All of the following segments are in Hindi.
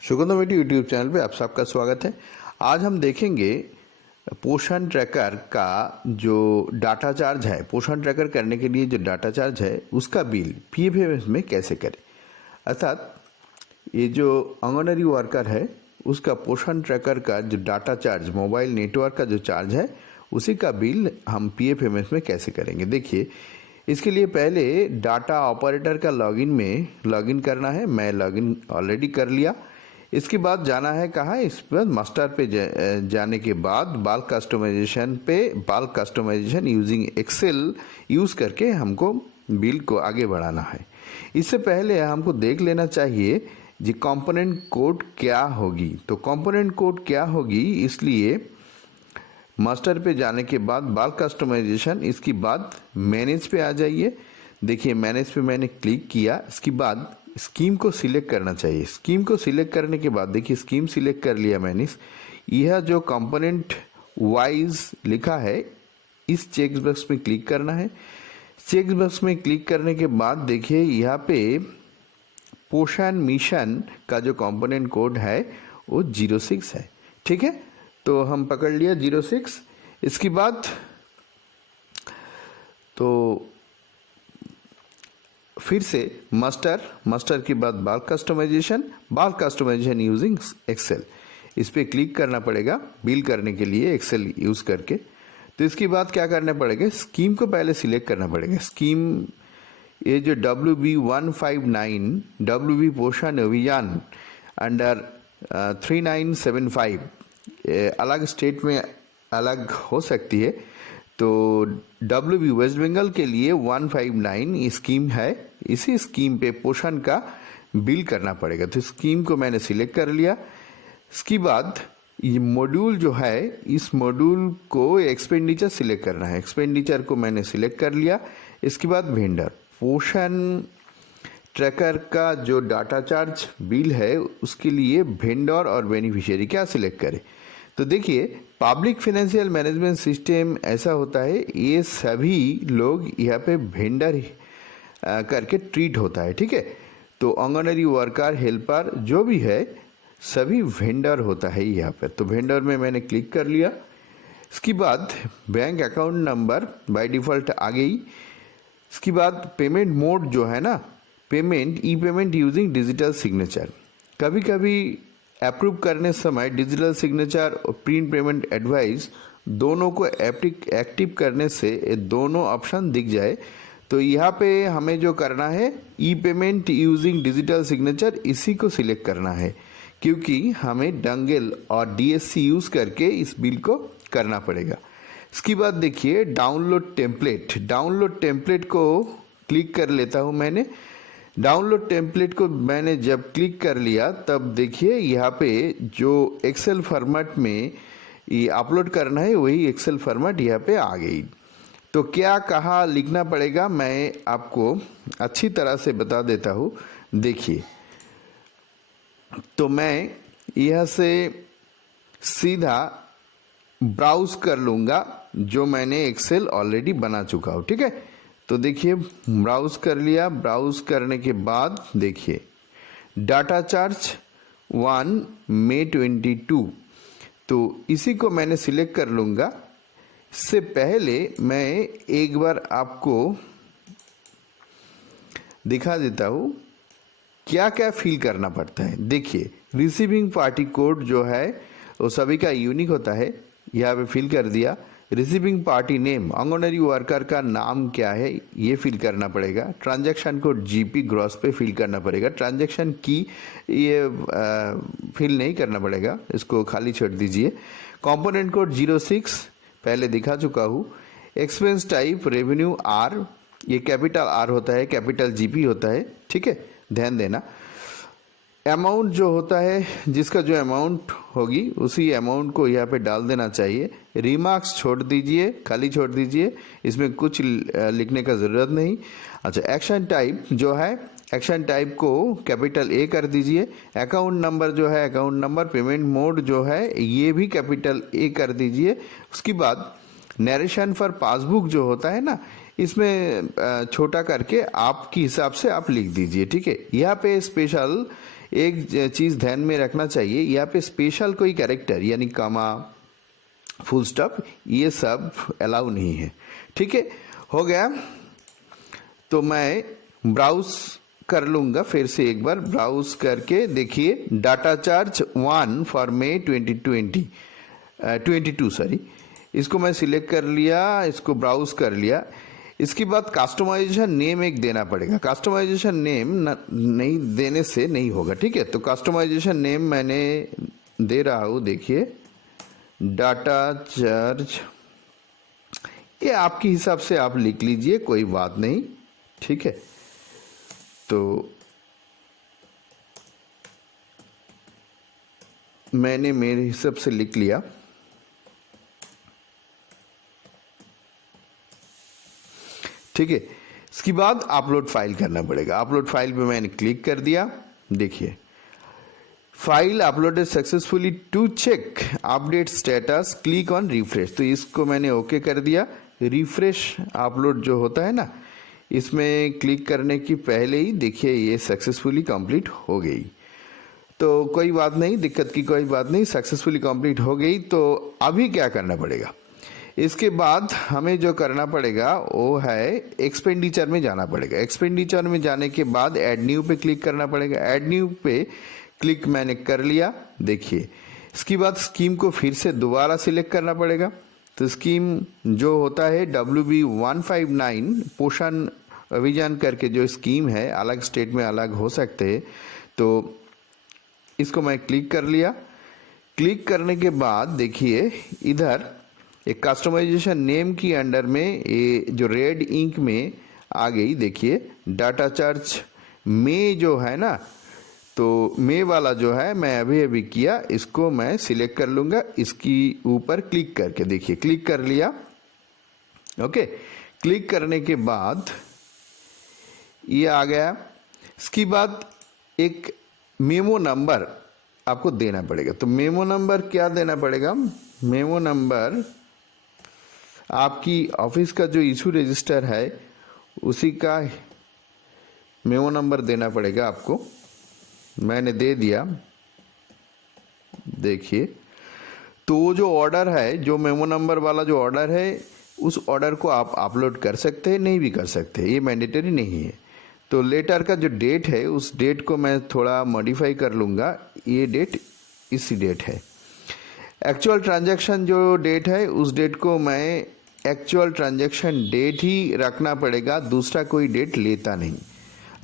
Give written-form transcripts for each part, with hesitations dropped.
सुगंधा बेटी यूट्यूब चैनल पे आप सबका स्वागत है। आज हम देखेंगे पोषण ट्रैकर का जो डाटा चार्ज है, पोषण ट्रैकर करने के लिए जो डाटा चार्ज है उसका बिल पीएफएमएस में कैसे करें। अर्थात ये जो आंगनवाड़ी वर्कर है उसका पोषण ट्रैकर का जो डाटा चार्ज, मोबाइल नेटवर्क का जो चार्ज है उसी का बिल हम पीएफएमएस में कैसे करेंगे। देखिए, इसके लिए पहले डाटा ऑपरेटर का लॉगिन करना है। मैं लॉगिन ऑलरेडी कर लिया। इसके बाद जाना है कहाँ, इस पर मास्टर पे जाने के बाद bulk customization using excel use करके हमको बिल को आगे बढ़ाना है। इससे पहले हमको देख लेना चाहिए जी कंपोनेंट कोड क्या होगी। तो कंपोनेंट कोड क्या होगी, इसलिए मास्टर पे जाने के बाद बाल्क कस्टमाइजेशन, इसके बाद मैनेज पे आ जाइए। देखिए, मैनेज पे मैंने क्लिक किया। इसके बाद स्कीम को सिलेक्ट करना चाहिए। स्कीम को सिलेक्ट करने के बाद देखिए, स्कीम सिलेक्ट कर लिया मैंने। यह जो कंपोनेंट वाइज लिखा है इस चेक बॉक्स में क्लिक करना है। चेक बॉक्स में क्लिक करने के बाद देखिए यहाँ पे पोषण मिशन का जो कंपोनेंट कोड है वो 06 है। ठीक है, तो हम पकड़ लिया 06। इसके बाद तो फिर से मास्टर के बाद बाल्क कस्टमाइजेशन यूजिंग एक्सेल, इस पर क्लिक करना पड़ेगा बिल करने के लिए एक्सेल यूज करके। तो इसके बाद क्या करना पड़ेगा, स्कीम को पहले सिलेक्ट करना पड़ेगा। स्कीम ये जो WB159 WB पोषण अभियान अंडर 3975 अलग स्टेट में अलग हो सकती है। तो WB वेस्ट बंगाल के लिए 159 स्कीम है। इसी स्कीम पे पोषण का बिल करना पड़ेगा। तो स्कीम को मैंने सिलेक्ट कर लिया। इसके बाद ये मॉड्यूल जो है, इस मॉड्यूल को एक्सपेंडिचर सिलेक्ट करना है। एक्सपेंडिचर को मैंने सिलेक्ट कर लिया। इसके बाद वेंडर, पोषण ट्रैकर का जो डाटा चार्ज बिल है उसके लिए वेंडर और बेनिफिशियरी क्या सिलेक्ट करें। तो देखिए, पब्लिक फाइनेंशियल मैनेजमेंट सिस्टम ऐसा होता है, ये सभी लोग यहाँ पे वेंडर करके ट्रीट होता है। ठीक है, तो आंगनवाड़ी वर्कर, हेल्पर जो भी है सभी वेंडर होता है यहाँ पर। तो वेंडर में मैंने क्लिक कर लिया। इसके बाद bank account number by default आ गई। इसके बाद पेमेंट मोड जो है ना, e payment using digital signature. कभी कभी अप्रूव करने समय डिजिटल सिग्नेचर और प्रिंट पेमेंट एडवाइस दोनों को एक्टिव करने से ये दोनों ऑप्शन दिख जाए। तो यहाँ पे हमें जो करना है, ई पेमेंट यूजिंग डिजिटल सिग्नेचर, इसी को सिलेक्ट करना है, क्योंकि हमें डंगेल और DSC यूज करके इस बिल को करना पड़ेगा। इसके बाद देखिए डाउनलोड टेम्पलेट को क्लिक कर लेता हूँ मैंने। डाउनलोड टेम्पलेट को मैंने जब क्लिक कर लिया तब देखिए यहाँ पे जो एक्सेल फॉर्मेट में ये अपलोड करना है वही एक्सेल फॉर्मेट यहाँ पे आ गई। तो क्या कहाँ लिखना पड़ेगा मैं आपको अच्छी तरह से बता देता हूँ। देखिए, तो मैं यह से सीधा ब्राउज कर लूँगा जो मैंने एक्सेल ऑलरेडी बना चुका हूँ। ठीक है, तो देखिए ब्राउज कर लिया। ब्राउज करने के बाद देखिए डाटा चार्ज 1 मई 22, तो इसी को मैंने सिलेक्ट कर लूँगा। इससे पहले मैं एक बार आपको दिखा देता हूँ क्या क्या फिल करना पड़ता है। देखिए, रिसीविंग पार्टी कोड जो है वो सभी का यूनिक होता है, यहाँ पे फिल कर दिया। Receiving party name, anganwadi worker का नाम क्या है ये फिल करना पड़ेगा। ट्रांजैक्शन कोड GP ग्रॉस पे फिल करना पड़ेगा। ट्रांजैक्शन की ये फिल नहीं करना पड़ेगा, इसको खाली छोड़ दीजिए। कंपोनेंट कोड 06 पहले दिखा चुका हूँ। एक्सपेंस टाइप रेवेन्यू R, ये कैपिटल R होता है, कैपिटल GP होता है। ठीक है, ध्यान देना। अमाउंट जो होता है, जिसका जो अमाउंट होगी उसी अमाउंट को यहाँ पे डाल देना चाहिए। रिमार्क्स छोड़ दीजिए, खाली छोड़ दीजिए, इसमें कुछ लिखने का ज़रूरत नहीं। अच्छा, एक्शन टाइप जो है, एक्शन टाइप को कैपिटल A कर दीजिए। अकाउंट नंबर जो है, अकाउंट नंबर, पेमेंट मोड जो है ये भी कैपिटल A कर दीजिए। उसके बाद नरेशन फॉर पासबुक जो होता है ना, इसमें छोटा करके आपके हिसाब से आप लिख दीजिए। ठीक है, यहाँ पे स्पेशल एक चीज़ ध्यान में रखना चाहिए, यहाँ पे स्पेशल कोई कैरेक्टर यानी कॉमा, फुल स्टॉप, ये सब अलाउ नहीं है। ठीक है, हो गया। तो मैं ब्राउज कर लूँगा, फिर से एक बार ब्राउज करके देखिए, data charge 1 for may 2022 sorry, इसको मैं सिलेक्ट कर लिया, इसको ब्राउज कर लिया। इसके बाद कस्टमाइजेशन नेम एक देना पड़ेगा, कस्टमाइजेशन नेम नहीं देने से नहीं होगा। ठीक है, तो कस्टमाइजेशन नेम मैंने दे रहा हूँ, देखिए डाटा चार्ज, ये आपके हिसाब से आप लिख लीजिए, कोई बात नहीं। ठीक है, तो मैंने मेरे हिसाब से लिख लिया। ठीक है, इसके बाद अपलोड फाइल करना पड़ेगा। अपलोड फाइल पे मैंने क्लिक कर दिया, देखिए file uploaded successfully, to check update status click on refresh. तो इसको मैंने ओके कर दिया। रिफ्रेश अपलोड जो होता है ना, इसमें क्लिक करने की पहले ही देखिए ये सक्सेसफुली कंप्लीट हो गई। तो कोई बात नहीं, दिक्कत की कोई बात नहीं, सक्सेसफुली कंप्लीट हो गई। तो अभी क्या करना पड़ेगा, इसके बाद हमें जो करना पड़ेगा वो है एक्सपेंडिचर में जाना पड़ेगा। एक्सपेंडिचर में जाने के बाद ऐड न्यू पे क्लिक करना पड़ेगा। ऐड न्यू पे क्लिक मैंने कर लिया, देखिए इसके बाद स्कीम को फिर से दोबारा सिलेक्ट करना पड़ेगा। तो स्कीम जो होता है WB159 पोषण अभियान करके जो स्कीम है, अलग स्टेट में अलग हो सकते हैं। तो इसको मैं क्लिक कर लिया। क्लिक करने के बाद देखिए इधर एक कस्टमाइजेशन नेम की अंडर में ये जो रेड इंक में आ गई, देखिए डाटा चार्ज में जो है ना, तो मे वाला जो है मैं अभी अभी किया, इसको मैं सिलेक्ट कर लूँगा, इसकी ऊपर क्लिक करके देखिए क्लिक कर लिया। ओके, क्लिक करने के बाद ये आ गया। इसके बाद एक मेमो नंबर आपको देना पड़ेगा। तो मेमो नंबर क्या देना पड़ेगा, मेमो नंबर आपकी ऑफिस का जो इशू रजिस्टर है उसी का मेमो नंबर देना पड़ेगा आपको। मैंने दे दिया, देखिए तो वो जो ऑर्डर है, जो मेमो नंबर वाला जो ऑर्डर है, उस ऑर्डर को आप अपलोड कर सकते हैं, नहीं भी कर सकते, ये मैंडेटरी नहीं है। तो लेटर का जो डेट है, उस डेट को मैं थोड़ा मॉडिफाई कर लूँगा, ये डेट इसी डेट है। एक्चुअल ट्रांजैक्शन जो डेट है, उस डेट को मैं एक्चुअल ट्रांजैक्शन डेट ही रखना पड़ेगा, दूसरा कोई डेट लेता नहीं।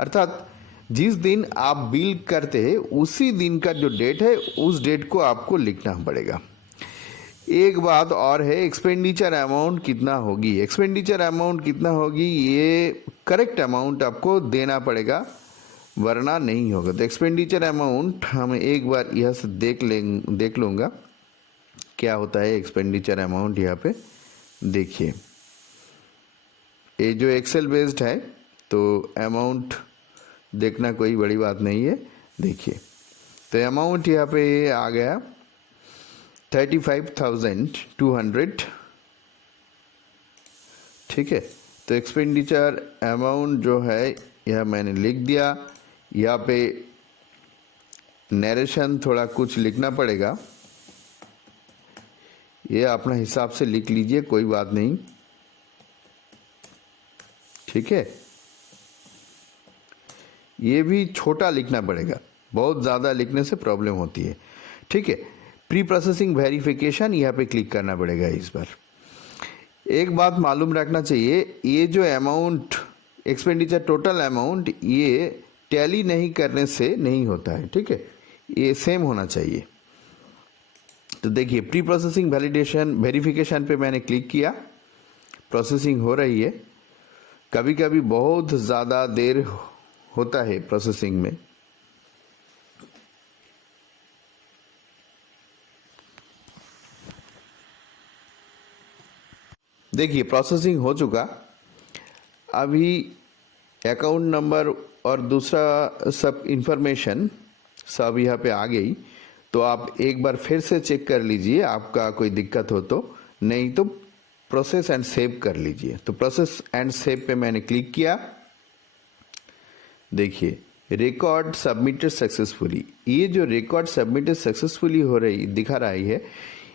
अर्थात जिस दिन आप बिल करते हैं उसी दिन का जो डेट है, उस डेट को आपको लिखना पड़ेगा। एक बात और है, एक्सपेंडिचर अमाउंट कितना होगी, एक्सपेंडिचर अमाउंट कितना होगी, ये करेक्ट अमाउंट आपको देना पड़ेगा, वरना नहीं होगा। तो एक्सपेंडिचर अमाउंट हम एक बार यहाँ से देख लूँगा क्या होता है एक्सपेंडिचर अमाउंट। यहाँ पे देखिए, ये जो एक्सेल बेस्ड है तो अमाउंट देखना कोई बड़ी बात नहीं है। देखिए तो अमाउंट यहाँ पे आ गया 35,200। ठीक है, तो एक्सपेंडिचर अमाउंट जो है यह मैंने लिख दिया। यहाँ पे नरेशन थोड़ा कुछ लिखना पड़ेगा, ये अपना हिसाब से लिख लीजिए, कोई बात नहीं। ठीक है, ये भी छोटा लिखना पड़ेगा, बहुत ज़्यादा लिखने से प्रॉब्लम होती है। ठीक है, प्री प्रोसेसिंग वेरिफिकेशन यहाँ पे क्लिक करना पड़ेगा। इस बार एक बात मालूम रखना चाहिए, ये जो अमाउंट एक्सपेंडिचर टोटल अमाउंट, ये टैली नहीं करने से नहीं होता है। ठीक है, ये सेम होना चाहिए। तो देखिए प्री प्रोसेसिंग वैलिडेशन वेरिफिकेशन पे मैंने क्लिक किया, प्रोसेसिंग हो रही है। कभी कभी बहुत ज़्यादा देर होता है प्रोसेसिंग में। देखिए प्रोसेसिंग हो चुका, अभी अकाउंट नंबर और दूसरा सब इंफॉर्मेशन सब यहाँ पे आ गई। तो आप एक बार फिर से चेक कर लीजिए, आपका कोई दिक्कत हो तो, नहीं तो प्रोसेस एंड सेव कर लीजिए। तो प्रोसेस एंड सेव पे मैंने क्लिक किया, देखिए रिकॉर्ड सबमिटेड सक्सेसफुली। ये जो रिकॉर्ड सबमिटेड सक्सेसफुली हो रही दिखा रही है,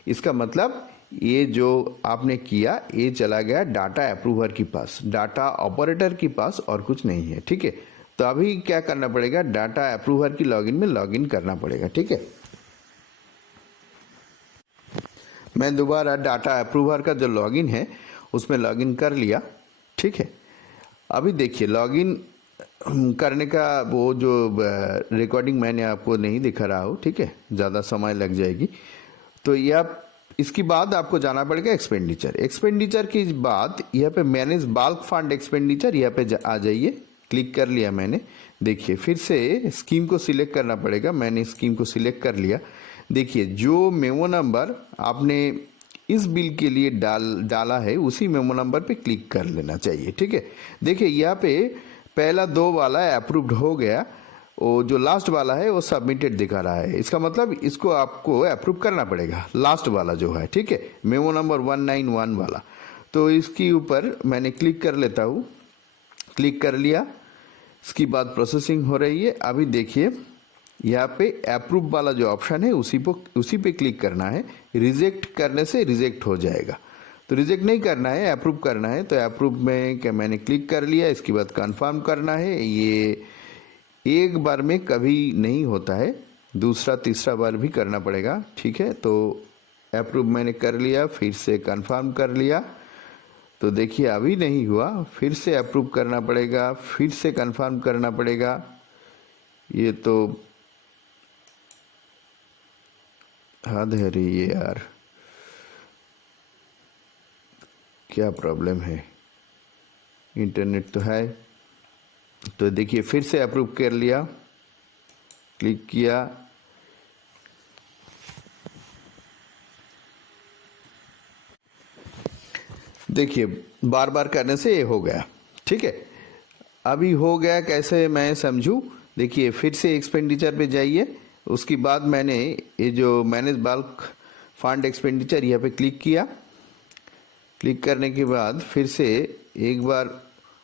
इसका मतलब ये जो आपने किया ये चला गया डाटा अप्रूवर के पास, डाटा ऑपरेटर के पास, और कुछ नहीं है। ठीक है, तो अभी क्या करना पड़ेगा, डाटा अप्रूवर की लॉगिन में लॉगिन करना पड़ेगा। ठीक है, मैं दोबारा डाटा अप्रूवर का जो लॉगिन है उसमें लॉगिन कर लिया। ठीक है, अभी देखिए लॉगिन करने का वो जो रिकॉर्डिंग मैंने आपको नहीं दिखा रहा हूँ, ठीक है, ज़्यादा समय लग जाएगी। तो यह इसके बाद आपको जाना पड़ेगा एक्सपेंडिचर। एक्सपेंडिचर के बाद यहाँ पे मैनेज बाल्क फंड एक्सपेंडिचर, यहाँ पे आ जाइए। क्लिक कर लिया मैंने। देखिए फिर से स्कीम को सिलेक्ट करना पड़ेगा। मैंने स्कीम को सिलेक्ट कर लिया। देखिए जो मेमो नंबर आपने इस बिल के लिए डाला है उसी मेमो नंबर पे क्लिक कर लेना चाहिए। ठीक है, देखिए यहाँ पे पहला 2 वाला अप्रूव्ड हो गया, वो जो लास्ट वाला है वो सबमिटेड दिखा रहा है। इसका मतलब इसको आपको अप्रूव करना पड़ेगा, लास्ट वाला जो है। ठीक है, मेमो नंबर 191 वाला। तो इसके ऊपर मैंने क्लिक कर लेता हूँ। क्लिक कर लिया, इसकी बाद प्रोसेसिंग हो रही है। अभी देखिए यहाँ पे अप्रूव वाला जो ऑप्शन है उसी पे क्लिक करना है। रिजेक्ट करने से रिजेक्ट हो जाएगा, तो रिजेक्ट नहीं करना है, अप्रूव करना है। तो अप्रूव में क्या मैंने क्लिक कर लिया। इसके बाद कंफर्म करना है। ये एक बार में कभी नहीं होता है, दूसरा तीसरा बार भी करना पड़ेगा। ठीक है, तो अप्रूव मैंने कर लिया, फिर से कंफर्म कर लिया। तो देखिए अभी नहीं हुआ, फिर से अप्रूव करना पड़ेगा, फिर से कंफर्म करना पड़ेगा। ये तो हद है रही है यार, क्या प्रॉब्लम है। इंटरनेट तो है। तो देखिए फिर से अप्रूव कर लिया, क्लिक किया। देखिए बार बार करने से ये हो गया। ठीक है, अभी हो गया कैसे मैं समझूं। देखिए फिर से एक्सपेंडिचर पे जाइए। उसके बाद मैंने ये जो मैनेज बल्क फंड एक्सपेंडिचर यहाँ पे क्लिक किया। क्लिक करने के बाद फिर से एक बार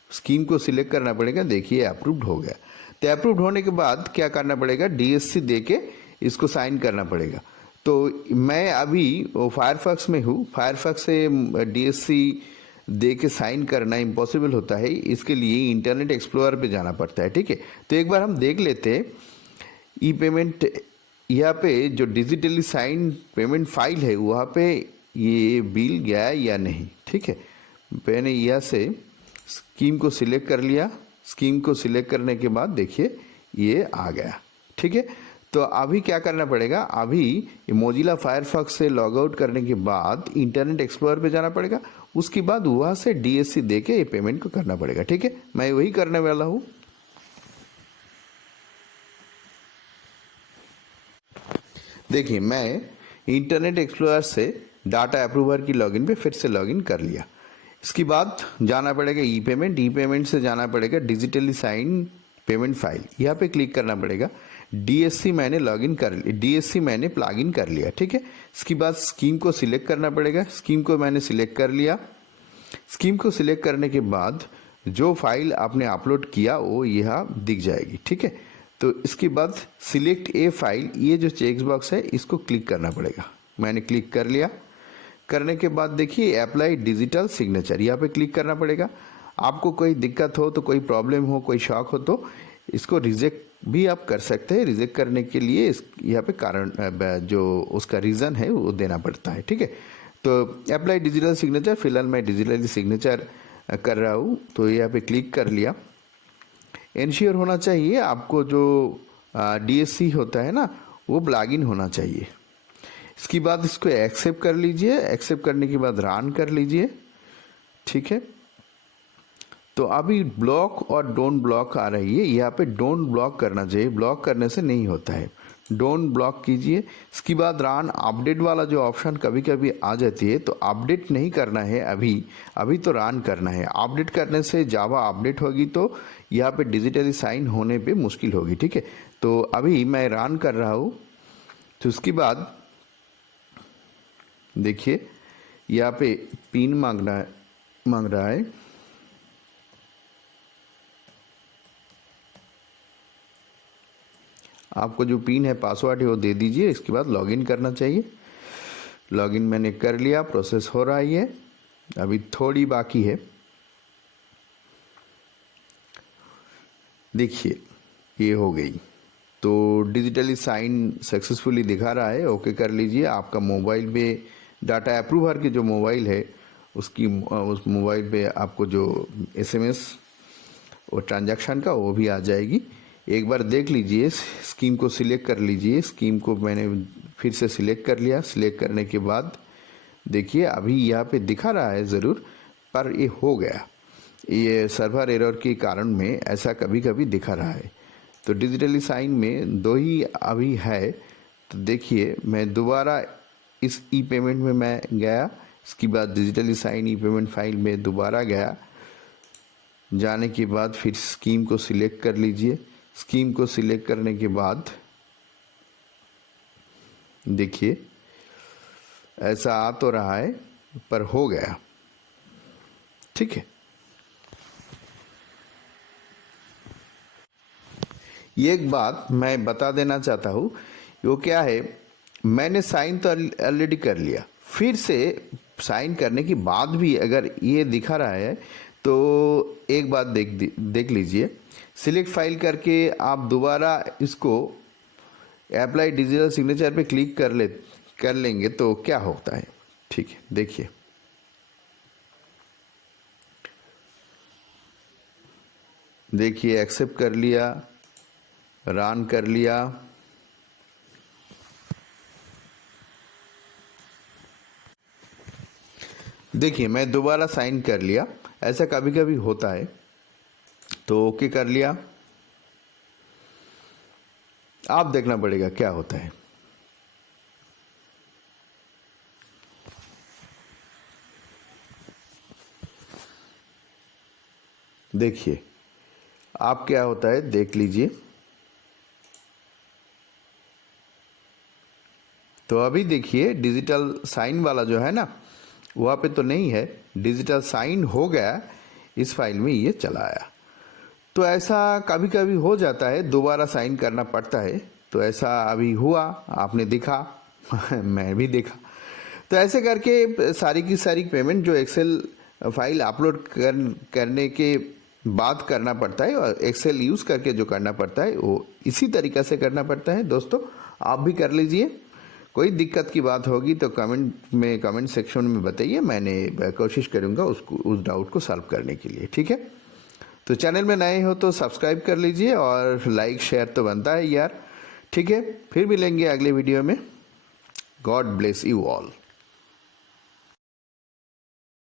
स्कीम को सिलेक्ट करना पड़ेगा। देखिए अप्रूव्ड हो गया। तो अप्रूव्ड होने के बाद क्या करना पड़ेगा, डीएससी देके इसको साइन करना पड़ेगा। तो मैं अभी वो फायरफॉक्स में हूँ। फायरफॉक्स से डीएससी दे के साइन करना इम्पॉसिबल होता है, इसके लिए इंटरनेट एक्सप्लोरर पे जाना पड़ता है। ठीक है, तो एक बार हम देख लेते हैं ई पेमेंट। यहाँ पे जो डिजिटली साइन पेमेंट फाइल है वहाँ पे ये बिल गया या नहीं। ठीक है, मैंने यहाँ से स्कीम को सिलेक्ट कर लिया। स्कीम को सिलेक्ट करने के बाद देखिए ये आ गया। ठीक है, तो अभी क्या करना पड़ेगा, अभी मोजिला फायरफॉक्स से लॉग आउट करने के बाद इंटरनेट एक्सप्लोरर पे जाना पड़ेगा। उसके बाद वहाँ से डीएससी देके ये पेमेंट को करना पड़ेगा। ठीक है, मैं वही करने वाला हूँ। देखिए मैं इंटरनेट एक्सप्लोरर से डाटा अप्रूवर की लॉगिन पे फिर से लॉगिन कर लिया। इसके बाद जाना पड़ेगा ई पेमेंट। ई पेमेंट से जाना पड़ेगा डिजिटली साइन पेमेंट फाइल, यहाँ पे क्लिक करना पड़ेगा। डीएससी मैंने लॉगिन कर लिया, डीएससी मैंने प्लगइन कर लिया। ठीक है, इसके बाद स्कीम को सिलेक्ट करना पड़ेगा। स्कीम को मैंने सिलेक्ट कर लिया। स्कीम को सिलेक्ट करने के बाद जो फाइल आपने अपलोड किया वो यहाँ दिख जाएगी। ठीक है, तो इसके बाद सिलेक्ट ए फाइल, ये जो चेक बॉक्स है इसको क्लिक करना पड़ेगा। मैंने क्लिक कर लिया। करने के बाद देखिए अप्लाई डिजिटल सिग्नेचर, यहाँ पे क्लिक करना पड़ेगा। आपको कोई दिक्कत हो तो, कोई प्रॉब्लम हो, कोई शॉक हो तो इसको रिजेक्ट भी आप कर सकते हैं। रिजेक्ट करने के लिए यहाँ पे कारण जो उसका रीज़न है वो देना पड़ता है। ठीक है, तो अप्लाई डिजिटल सिग्नेचर, फिलहाल मैं डिजिटली सिग्नेचर कर रहा हूँ, तो यहाँ पे क्लिक कर लिया। इंश्योर होना चाहिए आपको जो डीएससी होता है ना वो प्लगइन होना चाहिए। इसके बाद इसको एक्सेप्ट कर लीजिए। एक्सेप्ट करने के बाद रन कर लीजिए। ठीक है, तो अभी ब्लॉक और डोंट ब्लॉक आ रही है। यहाँ पे डोंट ब्लॉक करना चाहिए, ब्लॉक करने से नहीं होता है। डोंट ब्लॉक कीजिए। इसके बाद रन अपडेट वाला जो ऑप्शन कभी कभी आ जाती है, तो अपडेट नहीं करना है अभी तो रन करना है। अपडेट करने से जावा अपडेट होगी तो यहाँ पे डिजिटली साइन होने पे मुश्किल होगी। ठीक है, तो अभी मैं रन कर रहा हूँ। तो उसके बाद देखिए यहाँ पे पिन मांग रहा है। आपको जो पिन है, पासवर्ड है, वो दे दीजिए। इसके बाद लॉगिन करना चाहिए। लॉगिन मैंने कर लिया, प्रोसेस हो रहा है ये, अभी थोड़ी बाकी है। देखिए ये हो गई, तो डिजिटली साइन सक्सेसफुली दिखा रहा है। ओके कर लीजिए। आपका मोबाइल पे डाटा अप्रूवर की जो मोबाइल है उस मोबाइल पे आपको जो SMS और ट्रांजैक्शन का वो भी आ जाएगी। एक बार देख लीजिए, स्कीम को सिलेक्ट कर लीजिए। स्कीम को मैंने फिर से सिलेक्ट कर लिया। सिलेक्ट करने के बाद देखिए अभी यहाँ पे दिखा रहा है ज़रूर, पर ये हो गया। ये सर्वर एरर के कारण में ऐसा कभी कभी दिखा रहा है। तो डिजिटली साइन में 2 ही अभी है। तो देखिए मैं दोबारा इस ई पेमेंट में मैं गया, इसके बाद डिजिटली साइन ई पेमेंट फाइल में दोबारा गया। जाने के बाद फिर स्कीम को सिलेक्ट कर लीजिए। स्कीम को सिलेक्ट करने के बाद देखिए ऐसा आ तो रहा है, पर हो गया। ठीक है, ये एक बात मैं बता देना चाहता हूँ। वो क्या है, मैंने साइन तो ऑलरेडी कर लिया, फिर से साइन करने के बाद भी अगर ये दिखा रहा है तो एक बात देख लीजिए। सिलेक्ट फाइल करके आप दोबारा इसको अप्लाई डिजिटल सिग्नेचर पे क्लिक कर लेंगे तो क्या होता है। ठीक है, देखिए एक्सेप्ट कर लिया, रन कर लिया। देखिए मैं दोबारा साइन कर लिया। ऐसा कभी कभी होता है, तो ओके कर लिया। आप देखना पड़ेगा क्या होता है। देखिए आप क्या होता है देख लीजिए। तो अभी देखिए डिजिटल साइन वाला जो है ना, वहाँ पे तो नहीं है, डिजिटल साइन हो गया, इस फाइल में ये चला आया। तो ऐसा कभी कभी हो जाता है, दोबारा साइन करना पड़ता है। तो ऐसा अभी हुआ, आपने देखा मैं भी देखा। तो ऐसे करके सारी की सारी पेमेंट जो एक्सेल फाइल अपलोड करने के बाद करना पड़ता है, और एक्सेल यूज़ करके जो करना पड़ता है वो इसी तरीक़े से करना पड़ता है। दोस्तों आप भी कर लीजिए। कोई दिक्कत की बात होगी तो कमेंट सेक्शन में बताइए, मैंने कोशिश करूँगा उस डाउट को सॉल्व करने के लिए। ठीक है, तो चैनल में नए हो तो सब्सक्राइब कर लीजिए, और लाइक शेयर तो बनता है यार। ठीक है, फिर मिलेंगे अगले वीडियो में। God bless you all.